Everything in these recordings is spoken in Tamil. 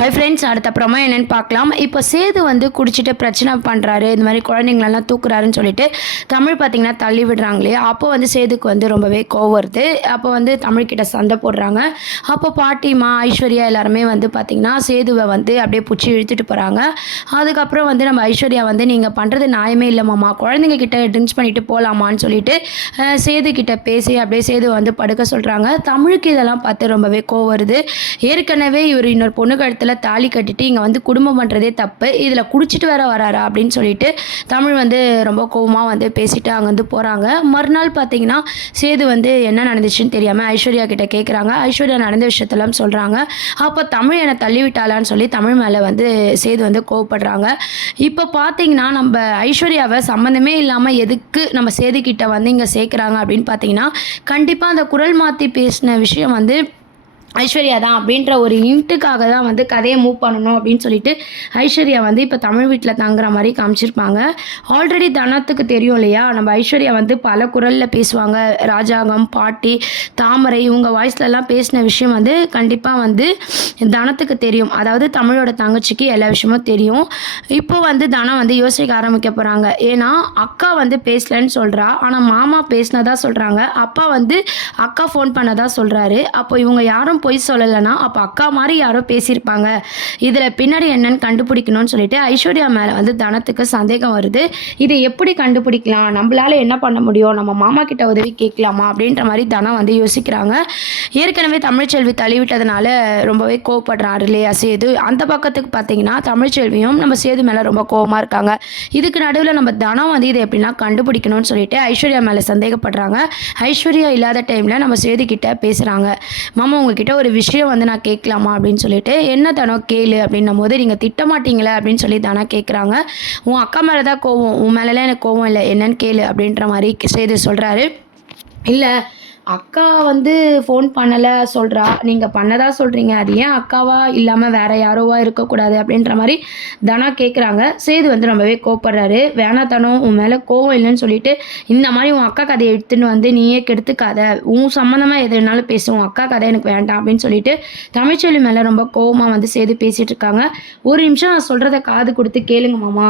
ஹை ஃப்ரெண்ட்ஸ், அடுத்தப்புறமா என்னென்னு பார்க்கலாம். இப்போ சேது வந்து குடிச்சிட்டு பிரச்சனை பண்ணுறாரு, இந்த மாதிரி குழந்தைங்களெல்லாம் தூக்குறாருன்னு சொல்லிட்டு தமிழ் பார்த்திங்கன்னா தள்ளி விடுறாங்களே. அப்போ வந்து சேதுக்கு வந்து ரொம்பவே கோவம் வருது. அப்போ வந்து தமிழ்கிட்ட சண்டை போடுறாங்க. அப்போ பாட்டிமா ஐஸ்வர்யா எல்லாருமே வந்து பார்த்திங்கன்னா சேதுவை வந்து அப்படியே பிடிச்சி இழுத்துட்டு போகிறாங்க. அதுக்கப்புறம் வந்து நம்ம ஐஸ்வர்யா வந்து நீங்கள் பண்ணுறது நியாயமே இல்லைம்மாம்மா, குழந்தைங்க கிட்ட ட்ரிங்க்ஸ் பண்ணிவிட்டு போகலாமான்னு சொல்லிட்டு சேது கிட்ட பேசி அப்படியே சேது வந்து படுக்க சொல்கிறாங்க. தமிழுக்கு இதெல்லாம் பார்த்து ரொம்பவே கோவம் வருது. ஏற்கனவே இவர் இன்னொரு பொண்ணு கழுத்தில் தாலி கட்டிட்டு இங்கே வந்து குடும்பம் பண்ணுறதே தப்பு, இதில் குடிச்சிட்டு வேற வராரா அப்படின்னு சொல்லிட்டு தமிழ் வந்து ரொம்ப கோவமாக வந்து பேசிட்டு அங்கேருந்து போகிறாங்க. மறுநாள் பார்த்தீங்கன்னா சேது வந்து என்ன நடந்துச்சுன்னு தெரியாமல் ஐஸ்வர்யா கிட்ட கேட்குறாங்க. ஐஸ்வர்யா நடந்த விஷயத்தெல்லாம் சொல்கிறாங்க. அப்போ தமிழ் என்னை தள்ளிவிட்டாளான்னு சொல்லி தமிழ் மேலே வந்து சேது வந்து கோவப்படுறாங்க. இப்போ பார்த்தீங்கன்னா நம்ம ஐஸ்வர்யாவை சம்மந்தமே இல்லாமல் எதுக்கு நம்ம சேதுக்கிட்ட வந்து இங்கே சேர்க்குறாங்க அப்படின்னு பார்த்தீங்கன்னா, கண்டிப்பாக அந்த குரல் மாற்றி பேசின விஷயம் வந்து ஐஸ்வர்யா தான் அப்படின்ற ஒரு இன்ட்டுக்காக தான் வந்து கதையை மூவ் பண்ணணும் அப்படின்னு சொல்லிட்டு ஐஸ்வர்யா வந்து இப்போ தமிழ் வீட்டில் தங்குற மாதிரி காமிச்சிருப்பாங்க. ஆல்ரெடி தனத்துக்கு தெரியும் இல்லையா, நம்ம ஐஸ்வர்யா வந்து பல குரலில் பேசுவாங்க. ராஜாங்கம், பாட்டி, தாமரை இவங்க வாய்ஸ்லலாம் பேசின விஷயம் வந்து கண்டிப்பாக வந்து தனத்துக்கு தெரியும். அதாவது தமிழோட தங்கச்சிக்கு எல்லா விஷயமும் தெரியும். இப்போ வந்து தனம் வந்து யோசிக்க ஆரம்பிக்க போகிறாங்க. ஏன்னா அக்கா வந்து பேசலன்னு சொல்கிறா, ஆனால் மாமா பேசினதா சொல்கிறாங்க. அப்பா வந்து அக்கா ஃபோன் பண்ணதா சொல்கிறாரு. அப்போ இவங்க யாரும் பொய் சொல்லலைன்னா அப்போ அக்கா மாதிரி யாரோ பேசியிருப்பாங்க, இதில் பின்னாடி என்னன்னு கண்டுபிடிக்கணும்னு சொல்லிட்டு ஐஸ்வர்யா மேலே வந்து தனத்துக்கு சந்தேகம் வருது. இதை எப்படி கண்டுபிடிக்கலாம், நம்மளால என்ன பண்ண முடியும், நம்ம மாமா கிட்ட உதவி கேட்கலாமா அப்படின்ற மாதிரி தனம் வந்து யோசிக்கிறாங்க. ஏற்கனவே தமிழ்ச்செல்வி தள்ளிவிட்டதுனால ரொம்பவே கோவப்படுறாரு இல்லையா சேது. அந்த பக்கத்துக்கு பார்த்தீங்கன்னா தமிழ்ச்செல்வியும் நம்ம சேது மேலே ரொம்ப கோவமாக இருக்காங்க. இதுக்கு நடுவில் நம்ம தனம் வந்து இதை எப்படின்னா கண்டுபிடிக்கணும்னு சொல்லிட்டு ஐஸ்வர்யா மேலே சந்தேகப்படுறாங்க. ஐஸ்வர்யா இல்லாத டைமில் நம்ம சேது கிட்ட பேசுகிறாங்க. மாமா உங்ககிட்ட ஒரு விஷயம் வந்து நான் கேட்கலாமா அப்படின்னு சொல்லிட்டு, என்ன தானோ கேளு அப்படின்னும் போது, நீங்கள் திட்ட மாட்டீங்களே அப்படின்னு சொல்லி தானே கேட்குறாங்க. உன் அக்கா மேலே தான் கோவம், உன் மேலெலாம் எனக்கு கோவம் இல்லை, என்னன்னு கேளு அப்படின்ற மாதிரி சேது சொல்கிறாரு. இல்லை அக்கா வந்து ஃபோன் பண்ணலை சொல்கிறா, நீங்கள் பண்ணதா சொல்கிறீங்க, அது ஏன் அக்காவா இல்லாமல் வேறு யாரோவா இருக்கக்கூடாது அப்படின்ற மாதிரி தனா கேட்குறாங்க. சேது வந்து ரொம்பவே கோவப்படுறாரு. வேணா தானோ, உன் மேலே கோவம் இல்லைன்னு சொல்லிட்டு இந்த மாதிரி உன் அக்கா கதையை எடுத்துன்னு வந்து நீயே கெடுத்துக்காத, உன் சம்மந்தமாக எது வேணாலும் பேசு, உன் அக்கா கதை எனக்கு வேண்டாம் அப்படின்னு சொல்லிட்டு தமிழ்ச்செல்வி மேலே ரொம்ப கோவமாக வந்து சேது பேசிகிட்டு இருக்காங்க. ஒரு நிமிஷம் நான் சொல்கிறத காது கொடுத்து கேளுங்க மாமா,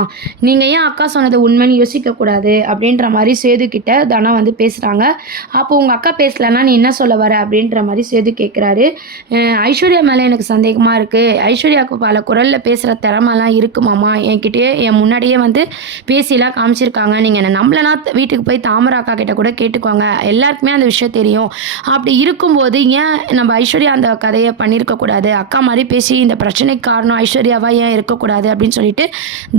நீங்கள் ஏன் அக்கா சொன்னதை உண்மைன்னு யோசிக்கக்கூடாது அப்படின்ற மாதிரி சேது கிட்ட தனா வந்து பேசுகிறாங்க. அப்போ உங்கள் அக்கா பேசலன்னா நீ என்ன சொல்ல வர அப்படின்ற மாதிரி சேது கேட்குறாரு. ஐஸ்வர்யா மேலே எனக்கு சந்தேகமாக இருக்குது, ஐஸ்வர்யாவுக்கு பல குரலில் பேசுகிற திறமெல்லாம் இருக்குமாம்மா, என்கிட்டயே என் முன்னாடியே வந்து பேசிலாம் காமிச்சிருக்காங்க, நீங்கள் என்னை நம்பலனா வீட்டுக்கு போய் தாமரை அக்கா கிட்ட கூட கேட்டுக்கோங்க, எல்லாருக்குமே அந்த விஷயம் தெரியும். அப்படி இருக்கும்போது ஏன் நம்ம ஐஸ்வர்யா அந்த கதையை பண்ணியிருக்கக்கூடாது, அக்கா மாதிரி பேசி இந்த பிரச்சனைக்கு காரணம் ஐஸ்வர்யாவா ஏன் இருக்கக்கூடாது அப்படின்னு சொல்லிட்டு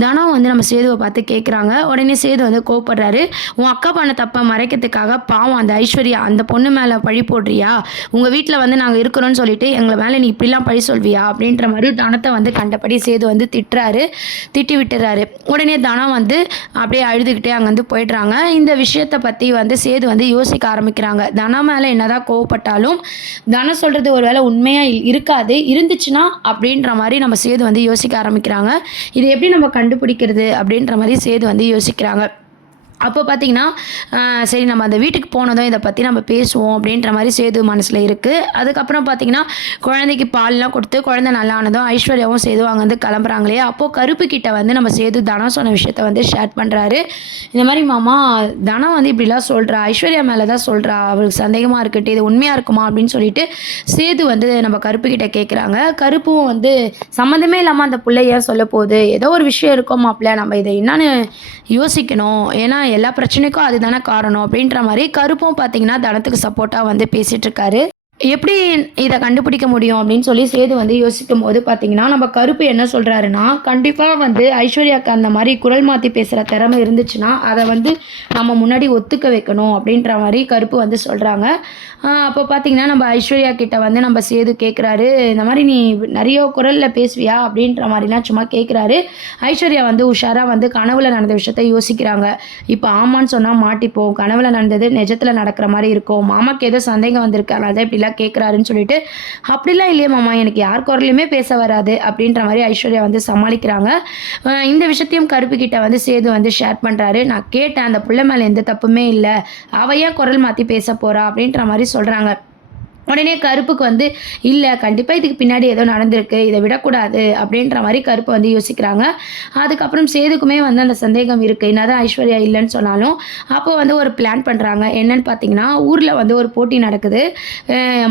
தனம் வந்து நம்ம சேதுவை பார்த்து கேட்குறாங்க. உடனே சேது வந்து கோவப்படுறாரு. உன் அக்கா பண்ண தப்பை மறைக்கிறதுக்காக பாவம் அந்த ஐஸ்வர்யா அந்த பொண்ணு மேலே பழி போடுறியா, உங்கள் வீட்டில் வந்து நாங்கள் இருக்கிறோன்னு சொல்லிட்டு எங்களை மேலே நீ இப்படிலாம் பழி சொல்வியா அப்படின்ற மாதிரி தனத்தை வந்து கண்டபடி சேது வந்து திட்டி விட்டுறாரு. உடனே தனம் வந்து அப்படியே அழுதுகிட்டே அங்கேருந்து போயிடுறாங்க. இந்த விஷயத்தை பற்றி வந்து சேது வந்து யோசிக்க ஆரம்பிக்கிறாங்க. தனம் மேலே என்னதான் கோவப்பட்டாலும் தனம் சொல்கிறது ஒரு வேளை உண்மையாக இருக்காது, இருந்துச்சுன்னா அப்படின்ற மாதிரி நம்ம சேது வந்து யோசிக்க ஆரம்பிக்கிறாங்க. இதை எப்படி நம்ம கண்டுபிடிக்கிறது அப்படின்ற மாதிரி சேது வந்து யோசிக்கிறாங்க. அப்போ பார்த்தீங்கன்னா சரி நம்ம அந்த வீட்டுக்கு போனதும் இதை பற்றி நம்ம பேசுவோம் அப்படின்ற மாதிரி சேது மனசில் இருக்குது. அதுக்கப்புறம் பார்த்தீங்கன்னா குழந்தைக்கு பால்லாம் கொடுத்து குழந்தை நல்லா ஆனதும் ஐஸ்வர்யாவும் சேது அங்கே வந்து கிளம்புறாங்களே. அப்போது கருப்பு கிட்ட வந்து நம்ம சேது தனம் சொன்ன விஷயத்த வந்து ஷேர் பண்ணுறாரு. இந்த மாதிரி மாமா தனம் வந்து இப்படிலாம் சொல்கிறா, ஐஸ்வர்யா மேலே தான் சொல்கிறா, அவளுக்கு சந்தேகமாக இருக்கட்டு, இது உண்மையாக இருக்குமா அப்படின்னு சொல்லிட்டு சேது வந்து நம்ம கருப்பு கிட்ட கேட்குறாங்க. கருப்பும் வந்து சம்மந்தமே இல்லாமல் அந்த பிள்ளை ஏன் சொல்ல போகுது, ஏதோ ஒரு விஷயம் இருக்கோம் மாப்பிள்ள, நம்ம இதை என்னன்னு யோசிக்கணும், ஏன்னா எல்லா பிரச்சனைக்கும் அதுதானே காரணம் அப்படின்ற மாதிரி கருப்பும் பார்த்தீங்கன்னா தனத்துக்கு சப்போர்ட்டாக வந்து பேசிகிட்டு இருக்காரு. எப்படி இதை கண்டுபிடிக்க முடியும் அப்படின்னு சொல்லி சேது வந்து யோசிக்கும் போது பார்த்தீங்கன்னா நம்ம கருப்பு என்ன சொல்கிறாருன்னா, கண்டிப்பாக வந்து ஐஸ்வர்யாவுக்கு அந்த மாதிரி குரல் மாற்றி பேசுகிற திறமை இருந்துச்சுன்னா அதை வந்து நம்ம முன்னாடி ஒத்துக்க வைக்கணும் அப்படின்ற மாதிரி கருப்பு வந்து சொல்கிறாங்க. அப்போ பார்த்தீங்கன்னா நம்ம ஐஸ்வர்யா கிட்ட வந்து நம்ம சேது கேட்குறாரு, இந்த மாதிரி நீ நிறைய குரலில் பேசுவியா அப்படின்ற மாதிரிலாம் சும்மா கேட்குறாரு. ஐஸ்வர்யா வந்து உஷாராக வந்து கனவுல நடந்த விஷயத்த யோசிக்கிறாங்க. இப்போ ஆமான்னு சொன்னால் மாட்டிப்போம், கனவுல நடந்தது நிஜத்தில் நடக்கிற மாதிரி இருக்கும், மாமாக்கு ஏதோ சந்தேகம் வந்திருக்கு அதனால இப்படிலாம் கேட்குறாருன்னு சொல்லிட்டு, அப்படிலாம் இல்லையே மாமா, எனக்கு யார் குரலையுமே பேச வராது அப்படின்ற மாதிரி ஐஸ்வர்யா வந்து சமாளிக்கிறாங்க. இந்த விஷயத்தையும் கருப்பு கிட்ட வந்து சேது வந்து ஷேர் பண்ணுறாரு. நான் கேட்டேன், அந்த பிள்ளை மேலே எந்த தப்புமே இல்லை, அவ ஏன் குரல் மாற்றி பேச போகிறா அப்படின்ற மாதிரி சொல்கிறாங்க. உடனே கருப்புக்கு வந்து இல்லை கண்டிப்பாக இதுக்கு பின்னாடி ஏதோ நடந்திருக்கு, இதை விடக்கூடாது அப்படின்ற மாதிரி கருப்பு வந்து யோசிக்கிறாங்க. அதுக்கப்புறம் சேதுக்குமே வந்து அந்த சந்தேகம் இருக்குது, என்னதான் ஐஸ்வர்யா இல்லைன்னு சொன்னாலும். அப்போ வந்து ஒரு பிளான் பண்ணுறாங்க. என்னன்னு பார்த்தீங்கன்னா, ஊரில் வந்து ஒரு போட்டி நடக்குது,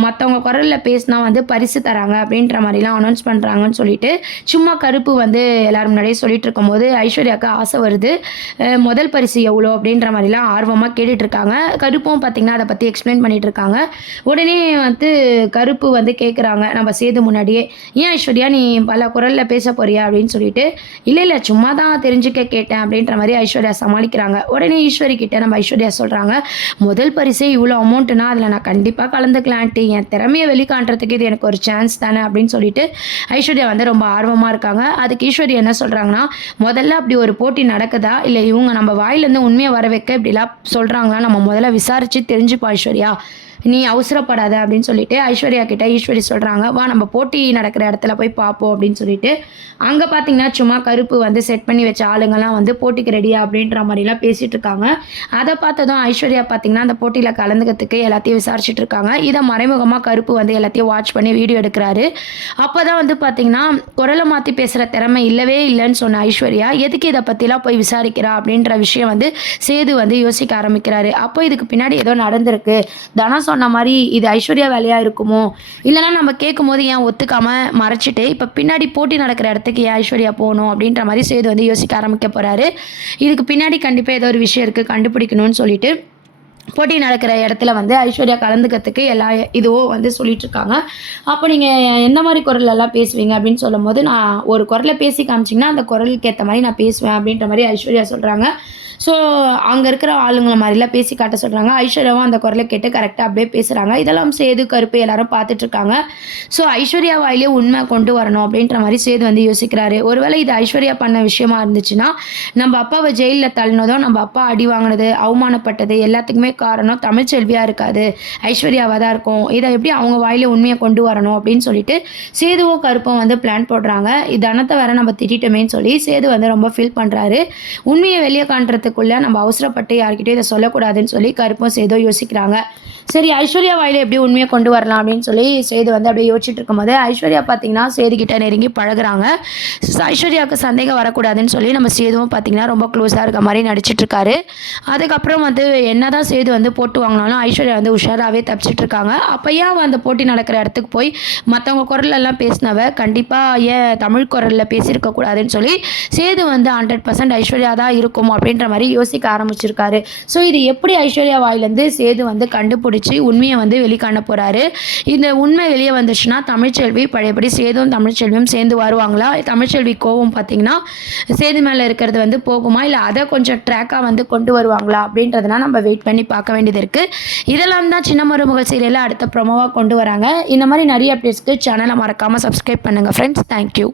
மற்றவங்க குரலில் பேசினா வந்து பரிசு தராங்க அப்படின்ற மாதிரிலாம் அனௌன்ஸ் பண்ணுறாங்கன்னு சொல்லிட்டு சும்மா கருப்பு வந்து எல்லாரும் முன்னாடியே சொல்லிட்டு இருக்கும்போது ஐஸ்வர்யாவுக்கு ஆசை வருது. முதல் பரிசு எவ்வளோ அப்படின்ற மாதிரிலாம் ஆர்வமாக கேட்டுட்ருக்காங்க. கருப்பும் பார்த்திங்கன்னா அதை பற்றி எக்ஸ்பிளைன் பண்ணிகிட்டு இருக்காங்க. உடனே வந்து கருப்பு வந்து கேட்குறாங்க நம்ம சேது முன்னாடியே, ஏன் ஐஸ்வர்யா நீ பல குரலில் பேச போறியா அப்படின்னு சொல்லிட்டு. இல்லை இல்லை சும்மா தான் தெரிஞ்சுக்க கேட்டேன் அப்படின்ற மாதிரி ஐஸ்வர்யா சமாளிக்கிறாங்க. உடனே ஈஸ்வரி கிட்ட நம்ம ஐஸ்வர்யா சொல்கிறாங்க, முதல் பரிசே இவ்வளோ அமௌண்ட்டுனா அதில் நான் கண்டிப்பாக கலந்துக்கலான்ட்டு, என் திறமையை வெளிக்காட்டுறதுக்கு இது எனக்கு ஒரு சான்ஸ் தானே அப்படின்னு சொல்லிட்டு ஐஸ்வர்யா வந்து ரொம்ப ஆர்வமாக இருக்காங்க. அதுக்கு ஈஸ்வரி என்ன சொல்கிறாங்கன்னா, முதல்ல அப்படி ஒரு போட்டி நடக்குதா இல்லை இவங்க நம்ம வாயிலேருந்து உண்மையை வர வைக்க இப்படிலாம் சொல்கிறாங்களா, நம்ம முதல்ல விசாரித்து தெரிஞ்சுப்போம் ஐஸ்வர்யா, நீ அவசரப்படாத அப்படின்னு சொல்லிட்டு ஐஸ்வர்யா கிட்ட ஈஸ்வரி சொல்கிறாங்க, வா நம்ம போட்டி நடக்கிற இடத்துல போய் பார்ப்போம் அப்படின்னு சொல்லிட்டு. அங்கே பார்த்தீங்கன்னா சும்மா கருப்பு வந்து செட் பண்ணி வச்ச ஆளுங்கள்லாம் வந்து போட்டிக்கு ரெடியா அப்படின்ற மாதிரிலாம் பேசிகிட்டு இருக்காங்க. அதை பார்த்ததும் ஐஸ்வர்யா பார்த்தீங்கன்னா அந்த போட்டியில் கலந்துக்கிறதுக்கு எல்லாத்தையும் விசாரிச்சுட்டு இருக்காங்க. இதை மறைமுகமாக கருப்பு வந்து எல்லாத்தையும் வாட்ச் பண்ணி வீடியோ எடுக்கிறாரு. அப்போ தான் வந்து பார்த்தீங்கன்னா குரலை மாற்றி பேசுகிற திறமை இல்லவே இல்லைன்னு சொன்ன ஐஸ்வர்யா எதுக்கு இதை பற்றிலாம் போய் விசாரிக்கிறா அப்படின்ற விஷயம் வந்து சேது வந்து யோசிக்க ஆரம்பிக்கிறாரு. அப்போ இதுக்கு பின்னாடி ஏதோ நடந்திருக்கு, தனா சொன்ன மாதிரி இது ஐஸ்வர்யா வேலையாக இருக்குமோ, இல்லைனா நம்ம கேட்கும் போது ஏன் ஒத்துக்காமல் மறைச்சிட்டு இப்போ பின்னாடி போட்டி நடக்கிற இடத்துக்கு ஏன் ஐஸ்வர்யா போகணும் அப்படின்ற மாதிரி சேது வந்து யோசிக்க ஆரம்பிக்க போகிறாரு. இதுக்கு பின்னாடி கண்டிப்பாக ஏதோ ஒரு விஷயம் இருக்குது, கண்டுபிடிக்கணும்னு சொல்லிட்டு போட்டி நடக்கிற இடத்துல வந்து ஐஸ்வர்யா கலந்துக்கிறதுக்கு எல்லா இதுவும் வந்து சொல்லிகிட்ருக்காங்க. அப்போ நீங்கள் எந்த மாதிரி குரலெல்லாம் பேசுவீங்க அப்படின்னு சொல்லும் போது, நான் ஒரு குரலை பேசி காமிச்சிங்கன்னா அந்த குரலுக்கு ஏற்ற மாதிரி நான் பேசுவேன் அப்படின்ற மாதிரி ஐஸ்வர்யா சொல்கிறாங்க. ஸோ அங்கே இருக்கிற ஆளுங்களை மாதிரிலாம் பேசி காட்ட சொல்கிறாங்க. ஐஸ்வர்யாவும் அந்த குரலை கேட்டு கரெக்டாக அப்படியே பேசுகிறாங்க. இதெல்லாம் சேது கருப்பு எல்லாரும் பார்த்துட்ருக்காங்க. ஸோ ஐஸ்வர்யா வாயிலே உண்மை கொண்டு வரணும் அப்படின்ற மாதிரி சேது வந்து யோசிக்கிறாரு. ஒருவேளை இது ஐஸ்வர்யா பண்ண விஷயமா இருந்துச்சுன்னா, நம்ம அப்பாவை ஜெயிலில் தள்ளினதும் நம்ம அப்பா அடி வாங்கினது அவமானப்பட்டது எல்லாத்துக்குமே காரணம் தமிழ்ச்செல்வியாக இருக்காது, ஐஸ்வர்யாவாக தான் இருக்கும். இதை எப்படி அவங்க வாயிலே உண்மையை கொண்டு வரணும் அப்படின்னு சொல்லிட்டு சேதுவும் கருப்பும் வந்து பிளான் போடுறாங்க. இது தனத்தை வேற நம்ம திட்டமேன்னு சொல்லி சேது வந்து ரொம்ப ஃபீல் பண்ணுறாரு. உண்மையை வெளியே காண்றதுக்குள்ளே நம்ம அவசரப்பட்டு யார்கிட்டயும் இதை சொல்லக்கூடாதுன்னு சொல்லி கருப்பும் சேதோ யோசிக்கிறாங்க. சரி ஐஸ்வர்யா வாயில எப்படி உண்மையை கொண்டு வரலாம் அப்படின்னு சொல்லி சேது வந்து அப்படியே யோசிச்சுட்டு இருக்கும்போது ஐஸ்வர்யா பார்த்தீங்கன்னா சேது கிட்ட நெருங்கி பழகுறாங்க. ஐஸ்வர்யாவுக்கு சந்தேகம் வரக்கூடாதுன்னு சொல்லி நம்ம சேதுவும் பார்த்தீங்கன்னா ரொம்ப க்ளோஸாக இருக்க மாதிரி நடிச்சிட்டு இருக்காரு. அதுக்கப்புறம் வந்து என்னதான் சேது வந்து போட்டு வாங்கினாலும் ஐஸ்வர்யா வந்து உஷாராகவே தப்பிச்சிட்டு இருக்காங்க. அப்போ ஏன் அந்த போட்டி நடக்கிற இடத்துக்கு போய் மற்றவங்க குரலெல்லாம் பேசினவ கண்டிப்பாக ஏன் தமிழ் குரலில் பேசியிருக்கக்கூடாதுன்னு சொல்லி சேது வந்து 100% ஐஸ்வர்யா தான் இருக்கும் அப்படின்ற மாதிரி யோசிக்க ஆரம்பிச்சிருக்காரு. ஸோ இது எப்படி ஐஸ்வர்யா வாயிலேருந்து சேது வந்து கண்டுபிடிச்சி உண்மையை வந்து வெளிக்காண போகிறாரு. இந்த உண்மை வெளியே வந்துச்சுன்னா தமிழ்ச்செல்வி பழையபடி சேதும் தமிழ்ச்செல்வியும் சேர்ந்து வருவாங்களா, தமிழ்ச்செல்வி கோவம் பார்த்தீங்கன்னா சேது மேலே இருக்கிறது வந்து போகுமா, இல்லை அதை கொஞ்சம் ட்ராக்காக வந்து கொண்டு வருவாங்களா அப்படின்றதுனா நம்ம வெயிட் பண்ணி பார்க்க வேண்டியது இருக்குது. இதெல்லாம் தான் சின்ன மருமகள் சீரியலில் அடுத்த ப்ரோமோவாக கொண்டு வராங்க. இந்த மாதிரி நிறைய அப்டேட்ஸ்க்கு சேனலை மறக்காமல் சப்ஸ்கிரைப் பண்ணுங்கள் ஃப்ரெண்ட்ஸ். தேங்க்யூ.